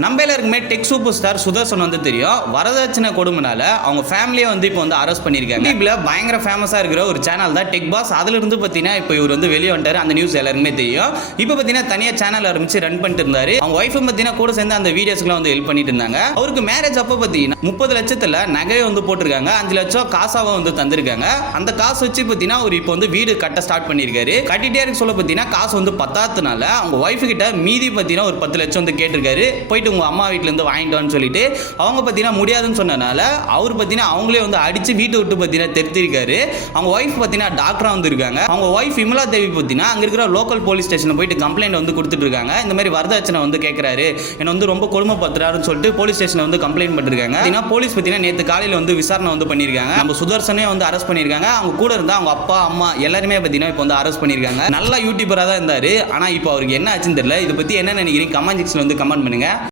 நம்ம எல்லாருக்குமே tech super star Sudarshan வந்து தெரியும். வரதட்சணை கொடுமைனால அவங்க ஃபேமிலியை வந்து இப்போ வந்து அரெஸ்ட் பண்ணியிருக்காங்க. யூடியூப்ல பயங்கர ஃபேமஸாக இருக்கிற ஒரு சேனல் தான் டெக் பாஸ். அதுல இருந்து பார்த்தீங்கன்னா இப்போ இவர் வந்து வெளியே வந்துட்டாரு. அந்த நியூஸ் எல்லாருக்குமே தெரியும். இப்போ பார்த்தீங்கன்னா தனியாக சேனல் ஆரம்பிச்சு ரன் பண்ணிட்டு இருந்தாரு. அவங்க ஒய்ஃபும் பார்த்தீங்கன்னா கூட சேர்ந்து அந்த வீடியோஸ்க்குலாம் வந்து ஹெல்ப் பண்ணிட்டு இருந்தாங்க. அவருக்கு மேரேஜ் அப்போ பார்த்தீங்கன்னா 30 லட்சத்தில் நகையை வந்து போட்டிருக்காங்க. 5 லட்சம் காசாவை வந்து தந்திருக்காங்க. அந்த காசு வச்சு பார்த்தீங்கன்னா அவர் இப்போ வந்து வீடு கட்ட ஸ்டார்ட் பண்ணியிருக்காரு. கட்டிட்டே இருக்க சொல்ல பார்த்தீங்கன்னா காசு வந்து பத்தாததுனால அவங்க ஒய்ஃபு கிட்ட மீதி பார்த்தீங்கன்னா ஒரு 10 லட்சம் வந்து கேட்டிருக்காரு. போயிட்டு உங்க அம்மா வீட்டுல இருந்து வாங்கிட்டு வான்னு சொல்லிட்டு அவங்க பார்த்தீங்கன்னா முடியாதுன்னு சொன்னனால அவர் பார்த்தீங்கன்னா அவங்களே வந்து அடிச்சு வீட்டை விட்டு பார்த்தீங்கன்னா தெருத்திருக்காரு. அவங்க ஒய்ஃப் பார்த்தீங்கன்னா டாக்டரா வந்து இருக்காங்க. அவங்க ஒய்ஃப் விமலா தேவி பார்த்தீங்கன்னா அங்க இருக்கிற லோக்கல் போலீஸ் ஸ்டேஷன் போயிட்டு கம்ப்ளைண்ட் வந்து கொடுத்துட்டு இருக்காங்க. இந்த மாதிரி வரதட்சணை வந்து கேட்கிறாரு, என்ன வந்து ரொம்ப கொடுமைப்படுத்துறாருன்னு சொல்லிட்டு போலீஸ் ஸ்டேஷன்ல வந்து கம்ப்ளைண்ட் பண்ணிருக்காங்க. போலீஸ் பார்த்தீங்கன்னா நேற்று காலையில் வந்து விசாரணை வந்து பண்ணியிருக்காங்க. நம்ம சுதர்சனே வந்து அரெஸ்ட் பண்ணியிருக்காங்க. அவங்க கூட இருந்தா அவங்க அப்பா அம்மா எல்லாருமே பார்த்தீங்கன்னா இப்போ வந்து அரெஸ்ட் பண்ணியிருக்காங்க. நல்ல யூடியூபரா தான் இருந்தாரு. ஆனா இப்போ அவருக்கு என்ன ஆச்சுன்னு தெரியல. இதை பத்தி என்ன நினைக்கிறீங்க? கமெண்ட் செக்ஷன்ல வந்து கமெண்ட் பண்ணுங்க.